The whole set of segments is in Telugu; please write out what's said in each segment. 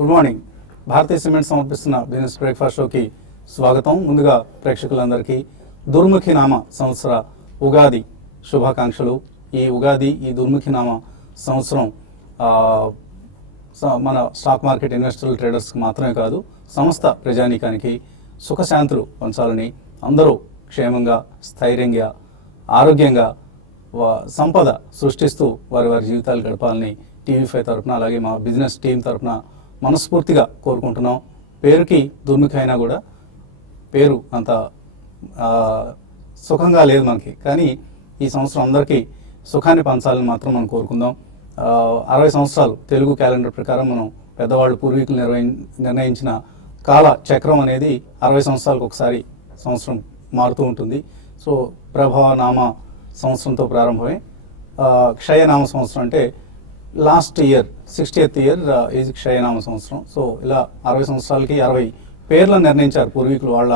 Good morning. భారతీయ సిమెంట్ సమర్పిస్తున్న బిజినెస్ బ్రేక్ఫాస్ట్ షోకి స్వాగతం. ముందుగా ప్రేక్షకులందరికీ దుర్ముఖి నామ సంవత్సర ఉగాది శుభాకాంక్షలు. ఈ ఉగాది, ఈ దుర్ముఖి నామ సంవత్సరం మన స్టాక్ మార్కెట్ ఇన్వెస్టర్లు, ట్రేడర్స్కి మాత్రమే కాదు, సమస్త ప్రజానీకానికి సుఖశాంతులు పంచాలని, అందరూ క్షేమంగా, స్థైర్యంగా, ఆరోగ్యంగా సంపద సృష్టిస్తూ వారి వారి జీవితాలు గడపాలని టీవీ5 తరఫున, అలాగే మా బిజినెస్ టీం తరఫున మనస్ఫూర్తిగా కోరుకుంటున్నాం. పేరుకి దుర్ముఖి అయినా కూడా పేరు అంత సుఖంగా లేదు మనకి, కానీ ఈ సంవత్సరం అందరికీ సుఖాన్ని పంచాలని మాత్రం మనం కోరుకుందాం. 60 సంవత్సరాలు తెలుగు క్యాలెండర్ ప్రకారం మనం పెద్దవాళ్ళు పూర్వీకులు నిర్ణయించిన కాల చక్రం అనేది 60 సంవత్సరాలకు ఒకసారి సంవత్సరం మారుతూ ఉంటుంది. సో ప్రభవ నామ సంవత్సరంతో ప్రారంభమై క్షయనామ సంవత్సరం అంటే లాస్ట్ ఇయర్ 60th ఇయర్ ఇది క్షయనామ సంవత్సరం. సో ఇలా 60 సంవత్సరాలకి 60 పేర్లను నిర్ణయించారు పూర్వీకులు. వాళ్ళ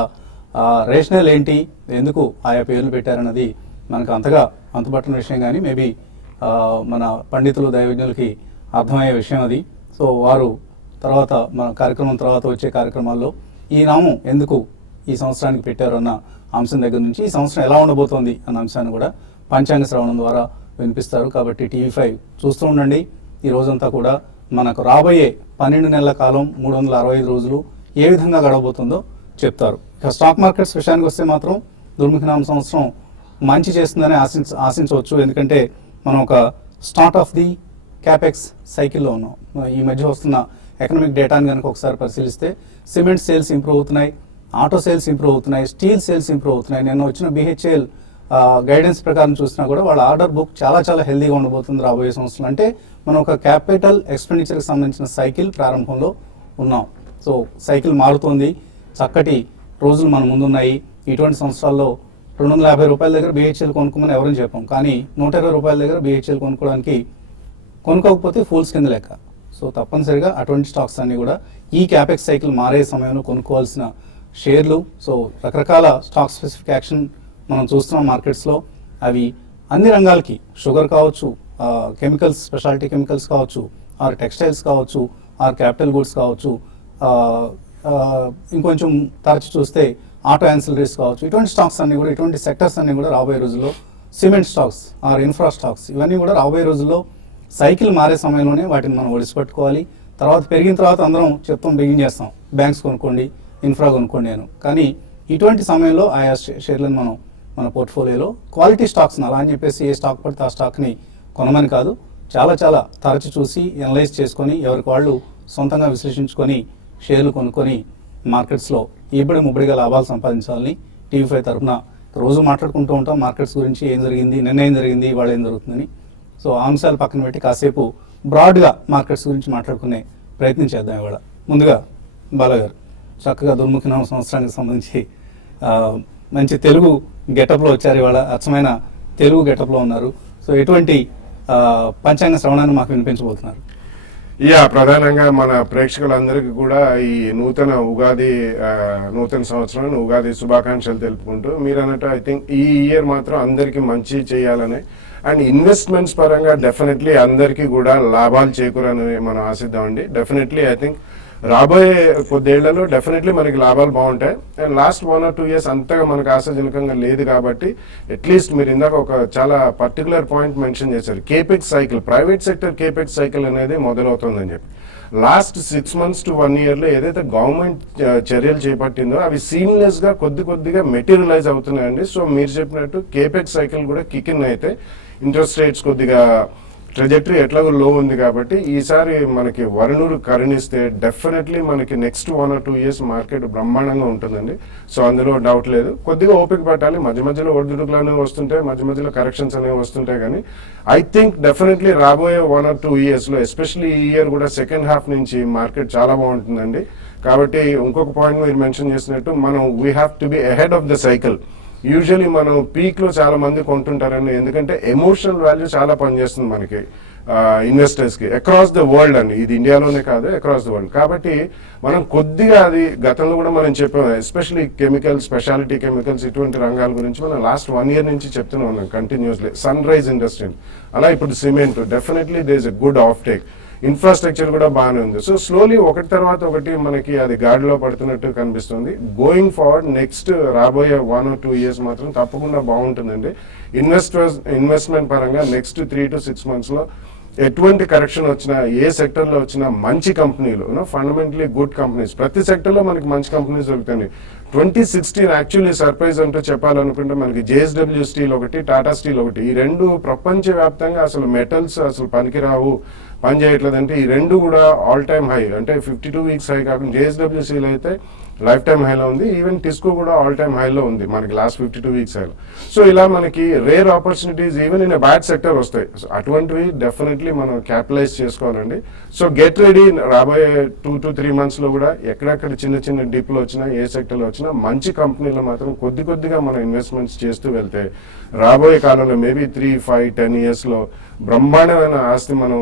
రేషనల్ ఏంటి, ఎందుకు ఆయా పేర్లు పెట్టారన్నది మనకు అంతగా అంతుపట్టిన విషయం, కానీ మేబీ మన పండితులు, దైవజ్ఞులకి అర్థమయ్యే విషయం అది. సో వారు తర్వాత మన కార్యక్రమం తర్వాత వచ్చే కార్యక్రమాల్లో ఈ నామం ఎందుకు ఈ సంవత్సరానికి పెట్టారు అన్న అంశం దగ్గర నుంచి ఈ సంవత్సరం ఎలా ఉండబోతోంది అన్న అంశాన్ని కూడా పంచాంగ శ్రవణం ద్వారా వినిపిస్తారు. కాబట్టి టీవీ5 చూస్తూ ఉండండి. ఈ రోజంతా కూడా మనకు రాబోయే 12 నెలల కాలం, 365 రోజులు ఏ విధంగా గడవబోతుందో చెప్తారు. ఇక స్టాక్ మార్కెట్స్ విషయానికి వస్తే మాత్రం దుర్ముఖి నామ సంవత్సరం మంచి చేస్తుందని ఆశించవచ్చు. ఎందుకంటే మనం ఒక స్టార్ట్ ఆఫ్ ది క్యాపెక్స్ సైకిల్లో ఉన్నాం. ఈ మధ్య వస్తున్న ఎకనామిక్ డేటాని కనుక ఒకసారి పరిశీలిస్తే సిమెంట్ సేల్స్ ఇంప్రూవ్ అవుతున్నాయి, ఆటో సేల్స్ ఇంప్రూవ్ అవుతున్నాయి, స్టీల్ సేల్స్ ఇంప్రూవ్ అవుతున్నాయి. నిన్న వచ్చిన BHEL గైడెన్స్ ప్రకారం చూసినా కూడా వాళ్ళ ఆర్డర్ బుక్ చాలా చాలా హెల్దీగా ఉండబోతుంది రాబోయే సంవత్సరం. అంటే మనం ఒక క్యాపిటల్ ఎక్స్పెండిచర్కి సంబంధించిన సైకిల్ ప్రారంభంలో ఉన్నాం. సో సైకిల్ మారుతోంది, చక్కటి రోజులు మన ముందున్నాయి. ఇటువంటి సంవత్సరాల్లో 250 రూపాయల దగ్గర BHEL కొనుక్కోమని ఎవరని చెప్పాం, కానీ 120 రూపాయల దగ్గర BHEL కొనుక్కోవడానికి కొనుక్కోకపోతే ఫూల్స్ కింద లెక్క. సో తప్పనిసరిగా అటువంటి స్టాక్స్ అన్ని కూడా ఈ క్యాపెక్స్ సైకిల్ మారే సమయంలో కొనుక్కోవాల్సిన షేర్లు. సో రకరకాల స్టాక్ స్పెసిఫిక్ యాక్షన్ మనం చూస్తున్నాం మార్కెట్స్లో. అవి అన్ని రంగాలకి, షుగర్ కావచ్చు, కెమికల్స్, స్పెషాలిటీ కెమికల్స్ కావచ్చు, ఆర్ టెక్స్టైల్స్ కావచ్చు, ఆర్ క్యాపిటల్ గుడ్స్ కావచ్చు, ఇంకొంచెం తరచి చూస్తే ఆటో యాన్సిలరీస్ కావచ్చు. ఇటువంటి స్టాక్స్ అన్ని కూడా, ఇటువంటి సెక్టర్స్ అన్ని కూడా రాబోయే రోజుల్లో, cement stocks R Infra stocks, ఇవన్నీ కూడా రాబోయే రోజుల్లో సైకిల్ మారే సమయంలోనే వాటిని మనం ఒడిసిపెట్టుకోవాలి. తర్వాత పెరిగిన తర్వాత అందరం చెప్తాం, బిగిన్ చేస్తాం, బ్యాంక్స్ కొనుక్కోండి, ఇన్ఫ్రా కొనుక్కోండి అని. కానీ ఇటువంటి సమయంలో ఆయా షేర్లను మనం మన పోర్ట్ఫోలియోలో క్వాలిటీ స్టాక్స్ అలా అని చెప్పేసి ఏ స్టాక్ పడితే ఆ స్టాక్ని కొనమని కాదు, చాలా చాలా తరచి చూసి ఎనలైజ్ చేసుకొని ఎవరికి వాళ్ళు సొంతంగా విశ్లేషించుకొని షేర్లు కొనుక్కొని మార్కెట్స్లో ఇబ్బడి ముబ్బడిగా లాభాలు సంపాదించాలని టీవీ5 తరఫున రోజు మాట్లాడుకుంటూ ఉంటాం. మార్కెట్స్ గురించి ఏం జరిగింది, నిన్న ఏం జరిగింది, ఇవాళ ఏం జరుగుతుందని. సో ఆ అంశాలు పక్కన పెట్టి కాసేపు బ్రాడ్గా మార్కెట్స్ గురించి మాట్లాడుకునే ప్రయత్నం చేద్దాం ఇవాళ. ముందుగా బాలగారు చక్కగా దుర్ముఖి నామ సంవత్సరానికి సంబంధించి మంచి తెలుగు గెటప్లో వచ్చారు. ఇవాళ అచ్చమైన తెలుగు గెటప్లో ఉన్నారు. సో ఎటువంటి పంచాంగ శ్రవణాన్ని మాకు వినిపించబోతున్నారు? ప్రధానంగా మన ప్రేక్షకులందరికీ కూడా ఈ నూతన ఉగాది, నూతన సంవత్సరం ఉగాది శుభాకాంక్షలు తెలుపుకుంటూ, మీరు అన్నట్టు ఐ థింక్ ఈ ఇయర్ మాత్రం అందరికీ మంచి చేయాలని అండ్ ఇన్వెస్ట్మెంట్స్ పరంగా డెఫినెట్లీ అందరికీ కూడా లాభాలు చేకూరని మనం ఆశిద్దామండి. డెఫినెట్లీ ఐ థింక్ రాబోయే కొద్దేళ్లలో డెఫినెట్లీ మనకి లాభాలు బాగుంటాయి. అండ్ లాస్ట్ 1 or 2 years అంతగా మనకు ఆశాజనకంగా లేదు కాబట్టి అట్లీస్ట్ మీరు ఇందాక ఒక చాలా పర్టికులర్ పాయింట్ మెన్షన్ చేశారు, capex cycle, private sector capex cycle అనేది మొదలవుతుందని చెప్పి. లాస్ట్ 6 months to 1 yearలో ఏదైతే గవర్నమెంట్ చర్యలు చేపట్టిందో అవి సీమ్లెస్గా కొద్దిగా మెటీరియలైజ్ అవుతున్నాయండి. సో మీరు చెప్పినట్టు కేపెక్స్ సైకిల్ కూడా కిక్ ఇన్ అయితే, ఇంట్రెస్ట్ రేట్స్ కొద్దిగా ట్రెజెక్టరీ ఎట్లాగో లో ఉంది కాబట్టి ఈసారి మనకి వరుణుడు కరుణిస్తే డెఫినెట్లీ మనకి నెక్స్ట్ 1 or 2 years మార్కెట్ బ్రహ్మాండంగా ఉంటుందండి. సో అందులో డౌట్ లేదు. కొద్దిగా ఓపిక పట్టాలి, మధ్య మధ్యలో ఒడిదుడుకులు అనేవి వస్తుంటాయి, మధ్య మధ్యలో కరెక్షన్స్ అనేవి వస్తుంటాయి. కానీ ఐ థింక్ డెఫినెట్లీ రాబోయే 1 or 2 yearsలో ఎస్పెషల్లీ ఈ ఇయర్ కూడా సెకండ్ హాఫ్ నుంచి మార్కెట్ చాలా బాగుంటుందండి. కాబట్టి ఇంకొక పాయింట్ మీరు మెన్షన్ చేసినట్టు మనం we have to be ahead of the cycle. Usually మనం పీక్లో చాలా మంది కొంటుంటారండి, ఎందుకంటే ఎమోషనల్ వాల్యూ చాలా పనిచేస్తుంది మనకి ఇన్వెస్టర్స్కి అక్రాస్ ద వరల్డ్ అండి. ఇది ఇండియాలోనే కాదు, అక్రాస్ ద వరల్డ్. కాబట్టి మనం కొద్దిగా అది గతంలో కూడా మనం చెప్పాము, ఎస్పెషలీ కెమికల్స్, స్పెషాలిటీ కెమికల్స్, ఇటువంటి రంగాల గురించి మనం లాస్ట్ 1 year నుంచి చెప్తూనే ఉన్నాం కంటిన్యూస్లీ. సన్ రైజ్ ఇండస్ట్రీ, అలా ఇప్పుడు cement, definitely there is a good offtake. Infrastructure కూడా బాగానే ఉంది. సో స్లోలీ ఒకటి తర్వాత ఒకటి మనకి అది గాడిలో పడుతున్నట్టు కనిపిస్తుంది. గోయింగ్ ఫార్వర్డ్ నెక్స్ట్ రాబోయే 1 or 2 years మాత్రం తప్పకుండా బాగుంటుందండి. ఇన్వెస్ట్మెంట్ పరంగా నెక్స్ట్ 3 to 6 months లో ఎటువంటి కరెక్షన్ వచ్చినా, ఏ సెక్టర్లో వచ్చినా మంచి కంపెనీలు, ఫండమెంటలీ గుడ్ కంపెనీస్, ప్రతి సెక్టర్లో మనకి మంచి కంపెనీస్ దొరుకుతాయి. 2016 యాక్చువల్లీ సర్ప్రైజ్ అంటూ చెప్పాలనుకుంటే మనకి JSW స్టీల్ ఒకటి, టాటా స్టీల్ ఒకటి, ఈ రెండు ప్రపంచవ్యాప్తంగా అసలు మెటల్స్ అసలు పనికిరావు, పని చేయట్లేదంటే ఈ రెండు కూడా ఆల్ టైమ్ హై, అంటే 52 weeks హై కాకుండా JSW స్టీల్ అయితే లైఫ్ టైమ్ హైలో ఉంది. ఈవెన్ టిస్కో కూడా ఆల్ టైమ్ హైలో ఉంది మనకి లాస్ట్ 52 weeks హైలో. సో ఇలా మనకి rare opportunities even in bad sector వస్తాయి. సో అటువంటివి డెఫినెట్లీ మనం క్యాపిటలైజ్ చేసుకోవాలండి. సో గెట్ రెడీ, రాబోయే 2 to 3 months లో కూడా ఎక్కడెక్కడ చిన్న చిన్న డిప్లు వచ్చినా, ఏ సెక్టర్లో వచ్చినా మంచి కంపెనీలో మాత్రం కొద్దిగా మనం ఇన్వెస్ట్మెంట్స్ చేస్తూ వెళ్తే రాబోయే కాలంలో మేబీ 3, 5, 10 yearsలో బ్రహ్మాండమైన ఆస్తి మనం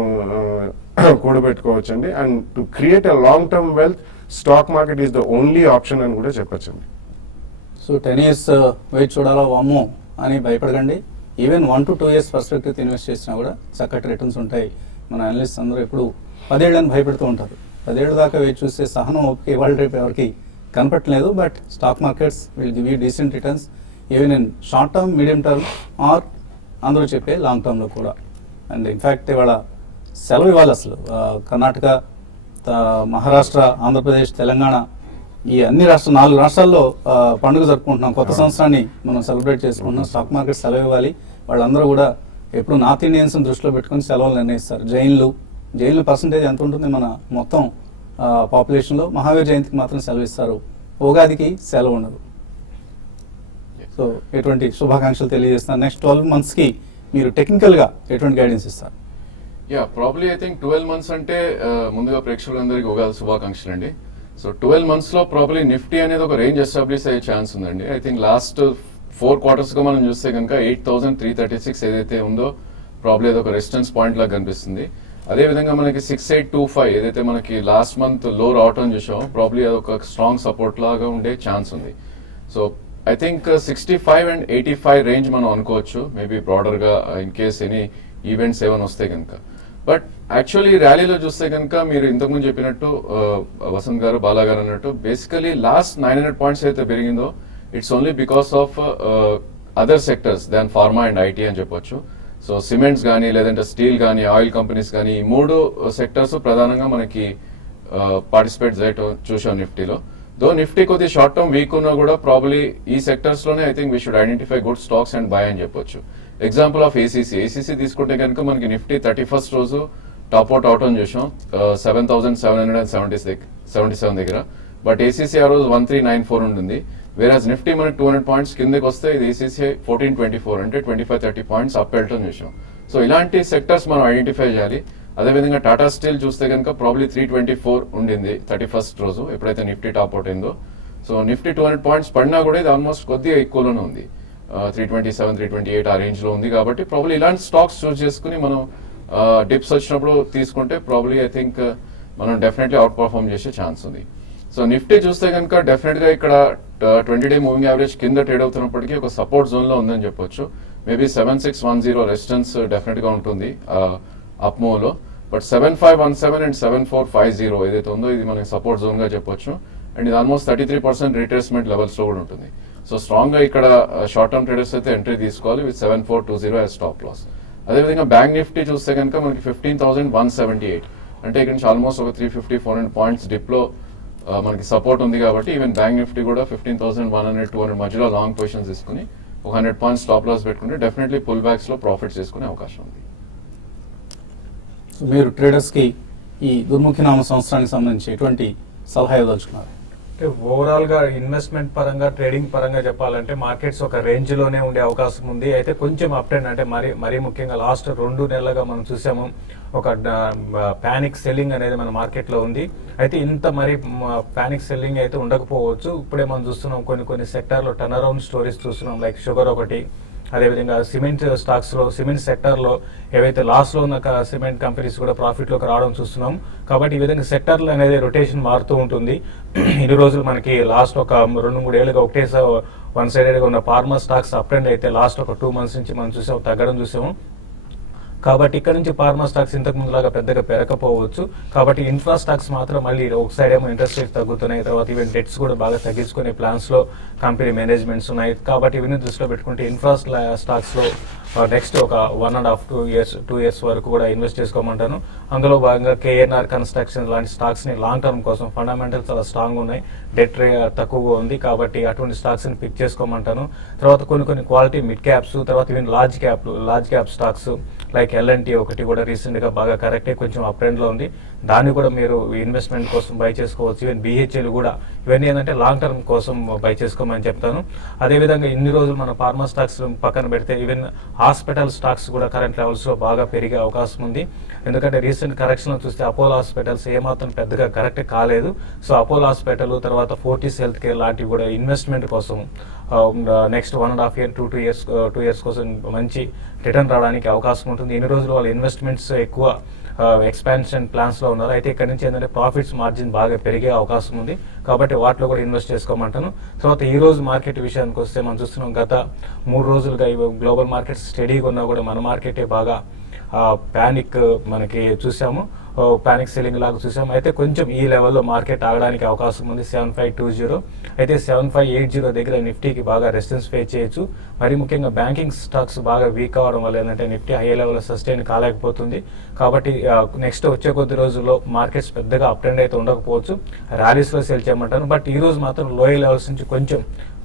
కూడబెట్టుకోవచ్చండి. And to create a long term wealth, stock market is the only option అని కూడా చెప్పొచ్చండి. సో 10 years వెయిట్ చూడాలా వామ్మో అని భయపడకండి. Even 1 to 2 years perspective invest చేసినా కూడా చక్కటి రిటర్న్స్ ఉంటాయి. మన అనలిస్ట్ అందరూ ఎప్పుడు 10 ఏళ్ళని భయపెడుతూ ఉంటారు. 10 ఏళ్ళ దాకా వెయిట్ చూస్తే సహనం ఇవాళ రేపు ఎవరికి కనపట్లేదు. But stock markets will give you decent returns even in short term, medium term or అందరూ చెప్పే లాంగ్ టర్మ్లో కూడా. అండ్ ఇన్ఫ్యాక్ట్ ఇవాళ సెలవు ఇవ్వాలి అసలు. కర్ణాటక, మహారాష్ట్ర, ఆంధ్రప్రదేశ్, తెలంగాణ ఈ అన్ని 4 రాష్ట్రాల్లో పండుగ జరుపుకుంటున్నాం. కొత్త సంవత్సరాన్ని మనం సెలబ్రేట్ చేసుకుంటున్నాం. స్టాక్ మార్కెట్ సెలవు ఇవ్వాలి. వాళ్ళందరూ కూడా ఎప్పుడు నార్త్ ఇండియన్స్ దృష్టిలో పెట్టుకుని సెలవులు నిర్ణయిస్తారు. జైన్లు పర్సంటేజ్ ఎంత ఉంటుంది మన మొత్తం పాపులేషన్లో? మహావీర్ జయంతికి మాత్రం సెలవు ఇస్తారు, ఉగాదికి సెలవు ఉండదు. సో ఎటువంటి శుభాకాంక్షలు తెలియజేస్తాను. నెక్స్ట్ 12 monthsకి మీరు టెక్నికల్గా ఎటువంటి గైడెన్స్ ఇస్తారు? ప్రాబ్లీ ఐ థింక్ 12 months అంటే ముందుగా ప్రేక్షకులందరికీ ఉగాది శుభాకాంక్షలు అండి. సో 12 monthsలో ప్రాబ్లీ నిఫ్టీ అనేది ఒక రేంజ్ ఎస్టాబ్లిష్ అయ్యే ఛాన్స్ ఉందండి. ఐ థింక్ లాస్ట్ 4 quartersగా మనం చూస్తే కనుక 8,336 ఏదైతే ఉందో ప్రాబ్లీ అది ఒక రెసిస్టెన్స్ పాయింట్ లాగా కనిపిస్తుంది. అదేవిధంగా మనకి 6,825 ఏదైతే మనకి లాస్ట్ మంత్ లో రావటం చూసామో ప్రాబ్లీ అది ఒక స్ట్రాంగ్ సపోర్ట్ లాగా ఉండే ఛాన్స్ ఉంది. So I think 65 and 85 range మనం అనుకోవచ్చు మేబీ బ్రాడర్గా ఇన్ కేస్ ఎనీ ఈవెంట్స్ ఏమైనా వస్తే కనుక. బట్ యాక్చువల్లీ ర్యాలీలో చూస్తే కనుక మీరు ఇంతకుముందు చెప్పినట్టు వసంత్ గారు, బాలా గారు అన్నట్టు బేసికలీ లాస్ట్ 900 points అయితే పెరిగిందో it's only because of other sectors than pharma and IT అని చెప్పొచ్చు. సో సిమెంట్స్ కానీ, లేదంటే స్టీల్ కానీ, ఆయిల్ కంపెనీస్ కానీ, ఈ 3 సెక్టర్స్ ప్రధానంగా మనకి పార్టిసిపేట్ చేయటం చూసాం నిఫ్టీలో. దో నిఫ్టీ కొద్ది షార్ట్ టర్మ్ వీక్ ఉన్నా కూడా ప్రాబ్లీ ఈ సెక్టర్స్ లోనే I think we should identify good stocks and by అని చెప్పొచ్చు. ఎగ్జాంపుల్ ఆఫ్ ఏసీసీ తీసుకుంటే కనుక మనకి నిఫ్టీ 31st రోజు టాప్అవుట్ అవటం చూసాం 7,777 దగ్గర. బట్ ఏసీసీ ఆ రోజు 1394 ఉంటుంది. వేరాజ్ నిఫ్టీ మనకి 200 points కిందకి వస్తే ఇది ఏసీసీ 1424 అంటే 25-30 points అప్ వెళ్ళటం చూసాం. సో ఇలాంటి సెక్టర్స్ మనం ఐడెంటిఫై చేయాలి. అదేవిధంగా టాటా స్టీల్ చూస్తే కనుక ప్రాబ్లీ 324 ఉండింది 31st రోజు ఎప్పుడైతే నిఫ్టీ టాప్అవుట్ అయిందో. సో నిఫ్టీ 200 points పడినా కూడా ఇది ఆల్మోస్ట్ కొద్దిగా ఎక్కువలోనే ఉంది, 327, 328 ఆ రేంజ్ లో ఉంది. కాబట్టి ప్రాబ్లీ ఇలాంటి స్టాక్స్ చూస్ చేసుకుని మనం డిప్స్ వచ్చినప్పుడు తీసుకుంటే ప్రాబ్లీ ఐ థింక్ మనం డెఫినెట్లీ అవుట్ పర్ఫార్మ్ చేసే ఛాన్స్ ఉంది. సో నిఫ్టీ చూస్తే కనుక డెఫినెట్ గా ఇక్కడ 20-day మూవింగ్ యావరేజ్ కింద ట్రేడ్ అవుతున్నప్పటికీ ఒక సపోర్ట్ జోన్ లో ఉందని చెప్పొచ్చు. మేబీ 7610 రెసిస్టెన్స్ డెఫినెట్ గా ఉంటుంది అప్ మూవ్ లో. బట్ 7517 అండ్ 7450 ఏదైతే ఉందో ఇది మనకి సపోర్ట్ జోన్ గా చెప్పొచ్చు. అండ్ ఇది ఆల్మోస్ట్ 33% రిట్రేస్మెంట్ లెవెల్స్ లో కూడా ఉంటుంది. సో స్ట్రాంగ్ గా ఇక్కడ షార్ట్ టర్మ్ ట్రేడర్స్ అయితే ఎంట్రీ తీసుకోవాలి విత్ 7420 యాజ్ స్టాప్ లాస్. అదేవిధంగా బ్యాంక్ నిఫ్టీ చూస్తే కనుక మనకి 15,178 అంటే ఇక్కడ నుంచి ఆల్మోస్ట్ ఒక 350-400 points డిప్ లో మనకి సపోర్ట్ ఉంది. కాబట్టి ఈవెన్ బ్యాంక్ నిఫ్టీ కూడా 15,100-200 మధ్యలో లాంగ్ పొజిషన్స్ తీసుకుని ఒక 100 points స్టాప్ లాస్ పెట్టుకుంటే డెఫినెట్లీ పుల్ బ్యాక్స్ లో ప్రాఫిట్స్ చేసుకునే అవకాశం ఉంది. సో మీరు ట్రేడర్స్కి ఈ దుర్ముఖి నామ సంవత్సరానికి సంబంధించి ఎటువంటి సలహా ఇవ్వదలుచుకున్నారు? అంటే ఓవరాల్ గా ఇన్వెస్ట్మెంట్ పరంగా, ట్రేడింగ్ పరంగా చెప్పాలంటే మార్కెట్స్ ఒక రేంజ్ లోనే ఉండే అవకాశం ఉంది. అయితే కొంచెం అప్ ట్రెండ్ అంటే మరీ ముఖ్యంగా లాస్ట్ 2 నెలలుగా మనం చూసాము ఒక పానిక్ సెల్లింగ్ అనేది మన మార్కెట్ లో ఉంది. అయితే ఇంత మరి పానిక్ సెల్లింగ్ అయితే ఉండకపోవచ్చు. ఇప్పుడే మనం చూస్తున్నాం కొన్ని సెక్టార్లో టర్న్ అరౌండ్ స్టోరీస్ చూస్తున్నాం, లైక్ షుగర్ ఒకటి. అదేవిధంగా సిమెంట్ స్టాక్స్లో, సిమెంట్ సెక్టార్లో ఏవైతే లాస్లో ఉన్న సిమెంట్ కంపెనీస్ కూడా ప్రాఫిట్లోకి రావడం చూస్తున్నాం. కాబట్టి ఈ విధంగా సెక్టార్లు అనేది రొటేషన్ మారుతూ ఉంటుంది. ఇన్ని రోజులు మనకి లాస్ట్ ఒక 2-3 ఏళ్ళుగా ఒకటేసారి వన్ సైడెడ్గా ఉన్న ఫార్మా స్టాక్స్ అప్ ట్రెండ్ అయితే లాస్ట్ ఒక 2 months నుంచి మనం చూసాము తగ్గడం చూసాము. కాబట్టి ఇక్కడ నుంచి ఫార్మా స్టాక్స్ ఇంతకు ముందులాగా పెద్దగా పెరగకపోవచ్చు. కాబట్టి ఇన్ఫ్రా స్టాక్స్ మాత్రం మళ్ళీ ఒక సైడ్ ఏమో ఇంట్రెస్ట్ రేట్స్ తగ్గుతున్నాయి, తర్వాత ఈవెన్ డెట్స్ కూడా బాగా తగ్గించుకునే ప్లాన్స్ లో కంపెనీ మేనేజ్మెంట్స్ ఉన్నాయి. కాబట్టి ఇవన్నీ దృష్టిలో పెట్టుకుంటే ఇన్ఫ్రా స్టాక్స్ లో నెక్స్ట్ ఒక 1.5 2 years వరకు కూడా ఇన్వెస్ట్ చేసుకోమంటాను. అందులో భాగంగా KNR కన్స్ట్రక్షన్ లాంటి స్టాక్స్ ని లాంగ్ టర్మ్ కోసం ఫండమెంటల్ చాలా స్ట్రాంగ్ ఉన్నాయి, డెట్ తక్కువగా ఉంది, కాబట్టి అటువంటి స్టాక్స్ ని పిక్ చేసుకోమంటాను. తర్వాత కొన్ని క్వాలిటీ మిడ్ క్యాప్స్, తర్వాత even large cap stocks like L&T ఒకటి కూడా రీసెంట్ గా బాగా కరెక్ట్ అయ్యి కొంచెం అప్ ట్రెండ్ లో ఉంది, దాన్ని కూడా మీరు ఇన్వెస్ట్మెంట్ కోసం బై చేసుకోవచ్చు. ఈవెన్ BHL కూడా ఇవన్నీ ఏంటంటే లాంగ్ టర్మ్ కోసం బై చేసుకోమని చెప్తాను. అదేవిధంగా ఇన్ని రోజులు మన ఫార్మా స్టాక్స్ పక్కన పెడితే ఈవెన్ హాస్పిటల్ స్టాక్స్ కూడా కరెంట్ లెవెల్స్ లో బాగా పెరిగే అవకాశం ఉంది. ఎందుకంటే రీసెంట్ కరెక్షన్ చూస్తే అపోలో హాస్పిటల్స్ ఏమాత్రం పెద్దగా కరెక్ట్ కాలేదు. సో అపోలో హాస్పిటల్ తర్వాత ఫోర్టిస్ హెల్త్ కేర్ లాంటివి కూడా ఇన్వెస్ట్మెంట్ కోసం నెక్స్ట్ 1.5 year 2 years కోసం మంచి రిటర్న్ రావడానికి అవకాశం ఉంటుంది. ఇన్ని రోజులు వాళ్ళ ఇన్వెస్ట్మెంట్స్ ఎక్కువ ఎక్స్పాన్షన్ ప్లాన్స్ లో ఉన్నారు. అయితే ఇక్కడ నుంచి ఏంటంటే ప్రాఫిట్స్ మార్జిన్ బాగా పెరిగే అవకాశం ఉంది, కాబట్టి వాటిలో కూడా ఇన్వెస్ట్ చేసుకోమంటాను. తర్వాత ఈ రోజు మార్కెట్ విషయానికి వస్తే మనం చూస్తున్నాం గత 3 రోజులుగా గ్లోబల్ మార్కెట్స్ స్టడీగా ఉన్నా కూడా మన మార్కెటే బాగా ప్యానిక్ మనకి చూసాము, ప్యానిక్ సెల్లింగ్ లాగా చూసాము. అయితే కొంచెం ఈ లెవెల్లో మార్కెట్ ఆగడానికి అవకాశం ఉంది 7520. అయితే 7580 దగ్గర నిఫ్టీకి బాగా రెసిస్టెన్స్ ఫేస్ చేయొచ్చు. మరి ముఖ్యంగా బ్యాంకింగ్ స్టాక్స్ బాగా వీక్ అవడం వల్ల ఏంటంటే నిఫ్టీ హై లెవెల్లో సస్టైన్ కాలేకపోతుంది. కాబట్టి నెక్స్ట్ వచ్చే కొద్ది రోజుల్లో మార్కెట్స్ పెద్దగా అప్ ట్రెండ్ అయితే ఉండకపోవచ్చు, ర్యాలీస్లో సెల్ చేయమంటాను. బట్ ఈ రోజు మాత్రం లోయర్ లెవెల్స్ నుంచి కొంచెం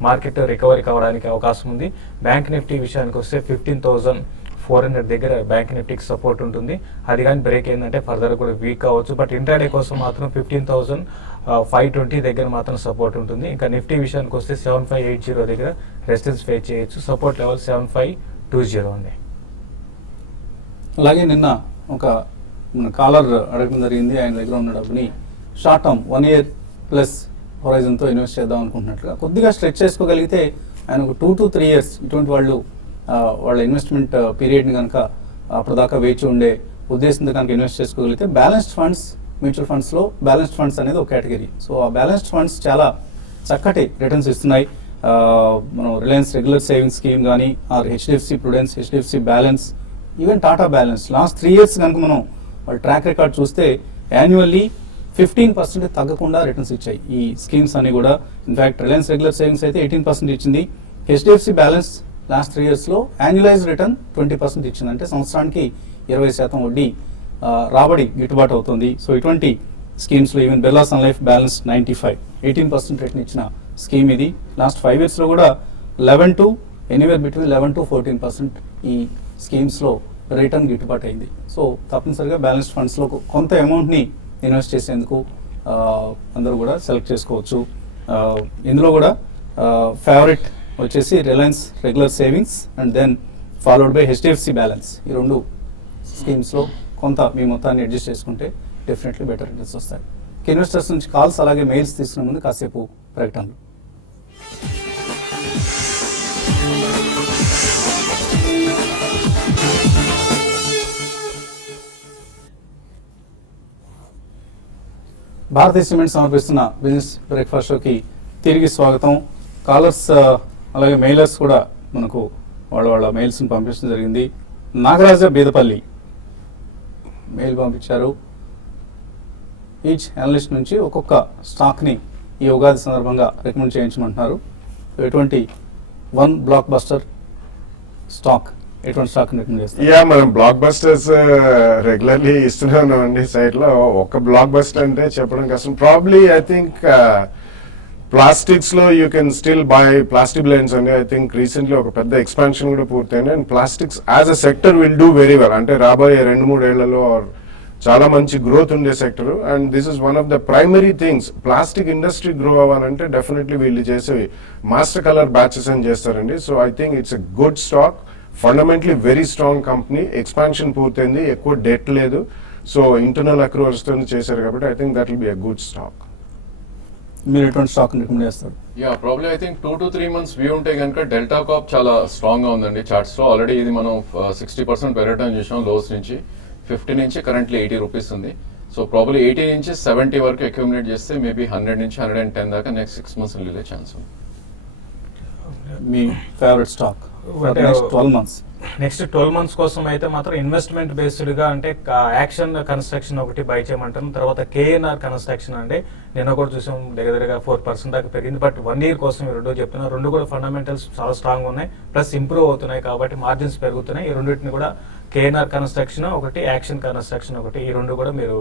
మార్కెట్ రికవరీ కావడానికి అవకాశం ఉంది. బ్యాంక్ నిఫ్టీ విషయానికి వస్తే 15,400 దగ్గర బ్యాంక్ నిఫ్టీకి సపోర్ట్ ఉంటుంది. అది కానీ బ్రేక్ అయిందంటే ఫర్దర్ కూడా వీక్ అవ్వచ్చు. బట్ ఇంట్రాడే కోసం మాత్రం 15,520 దగ్గర మాత్రం సపోర్ట్ ఉంటుంది. ఇంకా నిఫ్టీ విషయానికి వస్తే 7580 దగ్గర రెసిస్టెన్స్ ఫేస్ చేయొచ్చు. సపోర్ట్ లెవెల్ 7520 ఉంది. అలాగే నిన్న ఒక కాలర్ అడగడం జరిగింది, ఆయన దగ్గర ఉన్న డబ్బుని షార్ట్ టర్మ్ 1 year ప్లస్ హొరైజన్తో ఇన్వెస్ట్ చేద్దాం అనుకుంటున్నట్లుగా కొద్దిగా స్ట్రెచ్ చేసుకోగలిగితే ఆయన ఒక 2 to 3 years ఇటువంటి వాళ్ళ ఇన్వెస్ట్మెంట్ పీరియడ్ని కనుక అప్పటిదాకా వేచి ఉండే ఉద్దేశంతో కనుక ఇన్వెస్ట్ చేసుకోగలిగితే బ్యాలెన్స్డ్ ఫండ్స్, మ్యూచువల్ ఫండ్స్లో బ్యాలెన్స్డ్ ఫండ్స్ అనేది ఒక కేటగిరీ. సో ఆ బ్యాలెన్స్డ్ ఫండ్స్ చాలా చక్కటి రిటర్న్స్ ఇస్తున్నాయి. మనం రిలయన్స్ రెగ్యులర్ సేవింగ్స్ స్కీమ్ కానీ or HDFC prudence, HDFC balance, even Tata balance last 3 years కనుక మనం వాళ్ళ ట్రాక్ రికార్డ్ చూస్తే యాన్యువల్లీ 15% తగ్గకుండా రిటర్న్స్ ఇచ్చాయి ఈ స్కీమ్స్ అన్ని కూడా. ఇన్ఫాక్ట్ రిలయన్స్ రెగ్యులర్ సేవింగ్స్ అయితే 18% ఇచ్చింది. HDFC బ్యాలెన్స్ లాస్ట్ 3 yearsలో యాన్యువలైజ్ రిటర్న్ 20% ఇచ్చింది, అంటే సంవత్సరానికి 20% వడ్డీ రాబడి గిట్టుబాటు అవుతుంది. సో ఇటువంటి స్కీమ్స్లో even Birla Sun Life balance 95 18% return ఇచ్చిన స్కీమ్ ఇది. లాస్ట్ 5 yearsలో కూడా 11 to ఎనీవేర్ బిట్వీన్ 11 to 14% ఈ స్కీమ్స్లో రిటర్న్ గిట్టుబాటు అయింది. సో తప్పనిసరిగా బ్యాలెన్స్డ్ ఫండ్స్లో కొంత అమౌంట్ని ఇన్వెస్ట్ చేసేందుకు అందరూ కూడా సెలెక్ట్ చేసుకోవచ్చు. ఇందులో కూడా ఫేవరెట్ వచ్చేసి Reliance regular savings and then followed by HDFC balance. ఈ 2 స్కీమ్స్లో కొంత మీ మొత్తాన్ని అడ్జస్ట్ చేసుకుంటే డెఫినెట్లీ బెటర్ రిటర్న్స్ వస్తాయి. ఇన్వెస్టర్స్ నుంచి కాల్స్ అలాగే మెయిల్స్ తీసుకునే ముందు కాసేపు ప్రకటనలు. భారతీయ సిమెంట్ సమర్పిస్తున్న బిజినెస్ బ్రేక్ఫాస్ట్ షోకి తిరిగి స్వాగతం. కాలర్స్ అలాగే మెయిలర్స్ కూడా మనకు వాళ్ళ మెయిల్స్ని పంపించడం జరిగింది. నాగరాజ బీదపల్లి మెయిల్ పంపించారు. ఈచ్ అనలిస్ట్ నుంచి ఒక్కొక్క స్టాక్ని ఈ ఉగాది సందర్భంగా రికమెండ్ చేయించమంటున్నారు. ఎటువంటి 1 బ్లాక్ బస్టర్ స్టాక్, ఎటువంటి స్టాక్ రికమెండ్ చేస్తారు? మనం బ్లాక్ బస్టర్స్ రెగ్యులర్లీ ఇస్తూనే ఉన్నామండి సైట్ లో. ఒక బ్లాక్ బస్టర్ అంటే చెప్పడం కష్టం. ప్రాబ్లీ ఐ థింక్ ప్లాస్టిక్స్ లో you can still by plastic blends అండి. ఐ థింక్ రీసెంట్లీ ఒక పెద్ద ఎక్స్పాన్షన్ కూడా పూర్తయింది. And plastics as a sector will do very well. అంటే రాబోయే 2-3 ఏళ్లలో చాలా మంచి గ్రోత్ ఉండే sector. And this is one of the primary things. Plastic industry grow అవ్వాలంటే డెఫినెట్లీ వీళ్ళు చేసేవి మాస్టర్ కలర్ బ్యాచెస్ అని చేస్తారండి. So I think it's a good stock, fundamentally very strong company. Expansion పూర్తయింది, ఎక్కువ డెట్ లేదు. సో ఇంటర్నల్ అక్రూవల్స్ తో చేశారు కాబట్టి I think that will be a good stock. మీరు ఎటువంటి స్టాక్ రికమెండ్ చేస్తారు? Probably I think 2 to 3 months view ఉంటే కనుక డెల్టా కాప్ చాలా స్ట్రాంగ్ గా ఉందండి చార్ట్స్ లో. ఆల్రెడీ ఇది మనం 60% పెరగటం చూసాం లోస్ నుంచి. 50 నుంచి కరెంట్లీ 80 రూపీస్ ఉంది. సో ప్రాబ్లీ 80 నుంచి 70 వరకు అక్యూములేట్ చేస్తే మేబీ 100 నుంచి 110 దాకా నెక్స్ట్ 6 months వెళ్ళే ఛాన్స్ ఉంది. మీ favourite stock for next 12 months? Next 12 months కోసం అయితే మాత్రం ఇన్వెస్ట్మెంట్ బేస్డ్గా అంటే యాక్షన్ కన్స్ట్రక్షన్ ఒకటి బై చేయమంటాను. తర్వాత కేఎన్ఆర్ కన్స్ట్రక్షన్ అంటే నిన్న కూడా చూసాం దగ్గరగా 4% దాకా పెరిగింది. బట్ 1 year కోసం ఈ రెండు చెప్తున్నారు. రెండు కూడా ఫండమెంటల్స్ చాలా స్ట్రాంగ్ ఉన్నాయి, ప్లస్ ఇంప్రూవ్ అవుతున్నాయి కాబట్టి మార్జిన్స్ పెరుగుతున్నాయి. ఈ రెండింటిని కూడా కేఎన్ఆర్ కన్స్ట్రక్షన్ ఒకటి, యాక్షన్ కన్స్ట్రక్షన్ ఒకటి, ఈ రెండు కూడా మీరు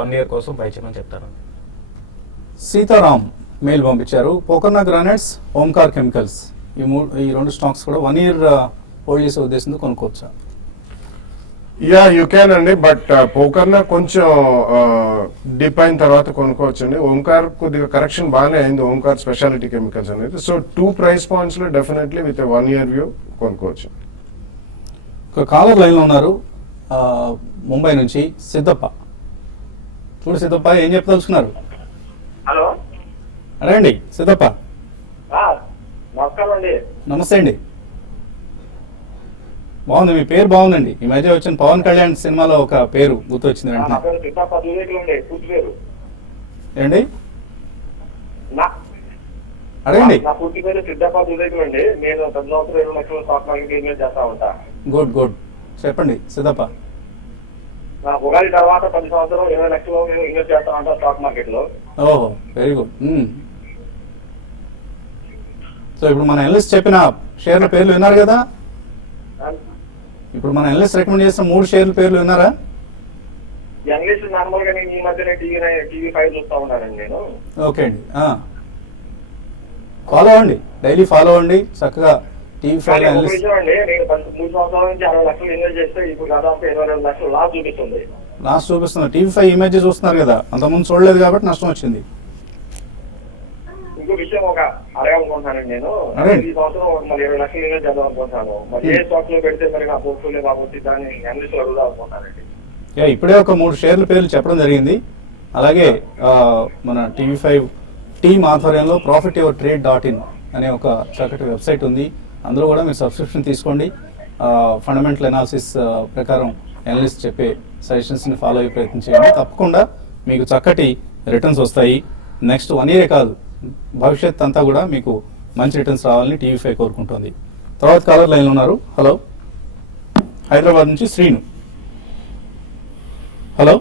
1 year కోసం బై చేయమని చెప్తాను. సీతారాం మెయిల్ పంపించారు. పోకర్నా గ్రానైట్స్, ఓంకార్ కెమికల్స్ ఈ రెండు స్టాక్స్ కూడా 1 year హోల్డ్ చేసే ఉద్దేశంతో కొనుక్కోవచ్చా? యా యూ క్యాన్ అండి, బట్ పోకర్నా కొంచెం డిప్ అయిన తర్వాత కొనుక్కోవచ్చు అండి. ఓంకార్ కొద్దిగా కరెక్షన్ బాగానే అయింది, ఓంకార్ స్పెషాలిటీ కెమికల్స్ అనేది. సో 2 price points లో డెఫినెట్లీ విత్ 1 year వ్యూ కొనుక్కోవచ్చు. ఒక కాలర్ లైన్లో ఉన్నారు ముంబై నుంచి సిద్ధప్ప. చూడు సిద్ధప్ప ఏం చెప్పదలుచుకున్నారు? హలో, అడగండి సిద్ధప్ప. నమస్కారం అండి. నమస్తే అండి. బాగుంది, మీ పేరు బాగుందండి. ఈ మధ్య వచ్చిన పవన్ కళ్యాణ్ సినిమాలో ఒక పేరు గుర్తొచ్చింది నా వెంటనే. పేరు సిద్ధప్ప ద్వివేకులు అండి, పూర్తి పేరు. ఏంటి నా- అడగండి. నా పూర్తి పేరు సిద్ధప్ప ద్వివేకులు అండి. నేను 10 సంవత్సరాలు 20 లక్షల స్టాక్ మార్కెట్ ఇన్వెస్ట్ చేస్తా ఉంటా. గుడ్ గుడ్, చెప్పండి సిద్ధప్ప. నా ఉగాది తర్వాత 10 సంవత్సరాలు 20 లక్షలు ఇన్వెస్ట్ చేస్తా ఉంటా స్టాక్ మార్కెట్ లో. ఓహో వెరీ గుడ్. సో ఇప్పుడు మన ఎనలిస్ట్ చెప్పిన షేర్ల పేర్లు విన్నారు కదా? ఇప్పుడు మన ఎనలిస్ట్ రికమెండ్ చేసిన 3 షేర్ల పేర్లు విన్నారా? ఇంగ్లీష్ నార్మల్ గా నేను ఈ మధ్యనే టీవీ 5 చూస్తా ఉన్నానండి నేను. ఓకే అండి, ఫాలో అవ్వండి, డైలీ ఫాలో అవ్వండి చక్కగా టీవీ కానీ ఫైవ్ ఒక ఎనలిస్ట్. విషయం అండి, నేను 3 సంవత్సరాల నుంచి 60 లక్షలు ఇన్వెస్ట్ చేస్తే ఇప్పుడు దాదాపు 22 లక్షలు లాస్ చూపిస్తుంది. లాస్ట్ చూపిస్తున్నారు. టీవీ 5 ఇమేజ్ చూస్తున్నారు కదా, అంతకుముందు చూడలేదు కాబట్టి నష్టం వచ్చింది. ఇంకో విషయం ఒక అడగాలనుకుంటున్నానండి నేను. అడగండి. ఈ సంవత్సరం మరి 20 లక్షలు ఇన్వెస్ట్ చేద్దాం అనుకుంటున్నాను. మరి ఏ స్టాక్ లో పెడితే మరి నా పోర్ట్ఫోలియో కాబట్టి దాన్ని అనలిస్ట్ అడుగుదాం అనుకుంటున్నానండి. ఇప్పుడే ఒక 3 షేర్ల పేర్లు చెప్పడం జరిగింది. అలాగే మన టీవీ 5 టీమ్ ఆధ్వర్యంలో profityourtrade.in అనే ఒక చక్కటి వెబ్సైట్ ఉంది. అందులో కూడా మీరు సబ్స్క్రిప్షన్ తీసుకోండి. ఫండమెంటల్ అనాలిసిస్ ప్రకారం అనలిస్ట్ చెప్పే సజెషన్స్ని ఫాలో అయ్యే ప్రయత్నం చేయండి. తప్పకుండా మీకు చక్కటి రిటర్న్స్ వస్తాయి. నెక్స్ట్ 1 year కాదు, భవిష్యత్ అంతా కూడా మీకు మంచి రిటర్న్స్ రావాలని టీవీ 5 కోరుకుంటుంది. తర్వాత కాలర్ లైన్లో ఉన్నారు. హలో, హైదరాబాద్ నుంచి శ్రీను. హలో,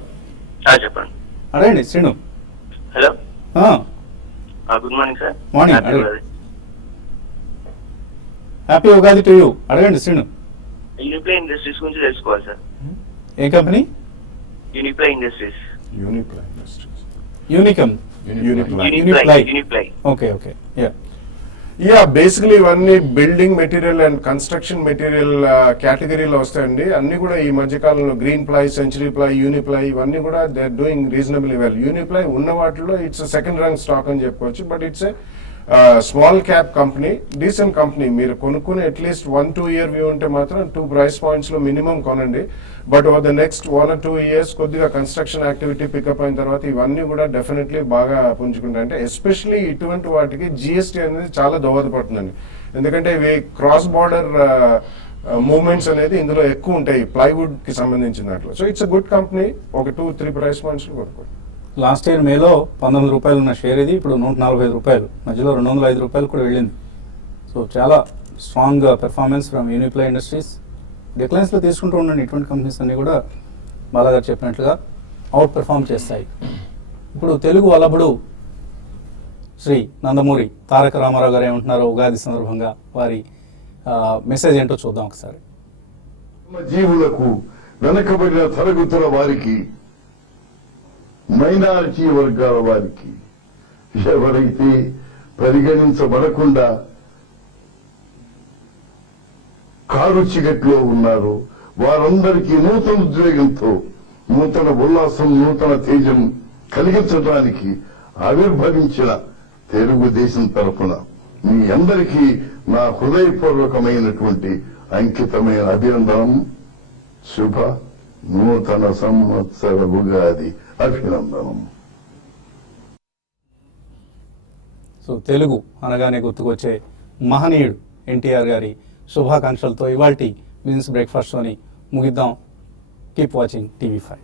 చెప్పండి. అడగండి Srinu. Hello, good morning sir. Morning. అడగండి. Happy Ugadi to you. అడగండి శ్రీను. యూనిప్లై ఇండస్ట్రీస్ గురించి తెలుసుకోవాలి సార్. ఏ company? Uniply industries. Uniply industries. Unicom. Uniply. Okay okay, yeah. Yeah, basically ఇవన్నీ building material and construction material కేటగిరీలో వస్తాయండి. అన్ని కూడా ఈ మధ్య కాలంలో Green Ply, Century Ply, Uniply ఇవన్నీ కూడా they are doing reasonably well. యూనిప్లై ఉన్న వాటిలో ఇట్స్ సెకండ్ ర్యాంక్ స్టాక్ అని చెప్పుకోవచ్చు. But it's small cap company, decent company. మీరు కొనుక్కునే అట్లీస్ట్ 1-2 year వ్యూ ఉంటే మాత్రం 2 price points లో మినిమం కొనండి. But over the next 1 or 2 years కొద్దిగా కన్స్ట్రక్షన్ యాక్టివిటీ పికప్ అయిన తర్వాత ఇవన్నీ కూడా డెఫినెట్లీ బాగా పుంజుకుంటాయి. అంటే ఎస్పెషల్లీ ఇటువంటి వాటికి జిఎస్టీ అనేది చాలా దోహదపడుతుందండి. ఎందుకంటే ఇవి క్రాస్ బార్డర్ మూవ్మెంట్స్ అనేది ఇందులో ఎక్కువ ఉంటాయి ప్లైవుడ్ కి సంబంధించిన దాంట్లో. So it's a good company. ఒక 2-3 price points లో కొనుక్కోండి. లాస్ట్ ఇయర్ మేలో 19 రూపాయలు ఉన్న షేర్ ఇది ఇప్పుడు 145 రూపాయలు, మధ్యలో 205 రూపాయలు కూడా వెళ్ళింది. సో చాలా స్ట్రాంగ్ పెర్ఫార్మెన్స్ ఫ్రమ్ యూనిప్లై ఇండస్ట్రీస్. డిక్లైన్స్లో తీసుకుంటూ ఉండండి. ఇటువంటి కంపెనీస్ అన్నీ కూడా బాలాగారు చెప్పినట్లుగా అవుట్ పెర్ఫామ్ చేస్తాయి. ఇప్పుడు తెలుగు వల్లభుడు శ్రీ నందమూరి తారక రామారావు గారు ఏమంటున్నారో ఉగాది సందర్భంగా వారి మెసేజ్ ఏంటో చూద్దాం ఒకసారి. జీవులకు, వెనకబడిన తరగతుల వారికి, మైనారిటీ వర్గాల వారికి, ఎవరైతే పరిగణించబడకుండా కారు చిగట్లో ఉన్నారో వారందరికీ నూతన ఉద్వేగంతో, నూతన ఉల్లాసం, నూతన తేజం కలిగించడానికి ఆవిర్భవించిన తెలుగుదేశం తరఫున మీ అందరికీ నా హృదయపూర్వకమైనటువంటి అంకితమైన అభినందనం. శుభ నూతన సంవత్సర ఉగాది అభినందనం. సో తెలుగు అనగానే గుర్తుకొచ్చే మహనీయుడు ఎన్టీఆర్ గారి శుభాకాంక్షలతో ఇవాల్టి బిజినెస్ బ్రేక్ఫాస్ట్ షోని ముగిద్దాం. Keep watching TV 5.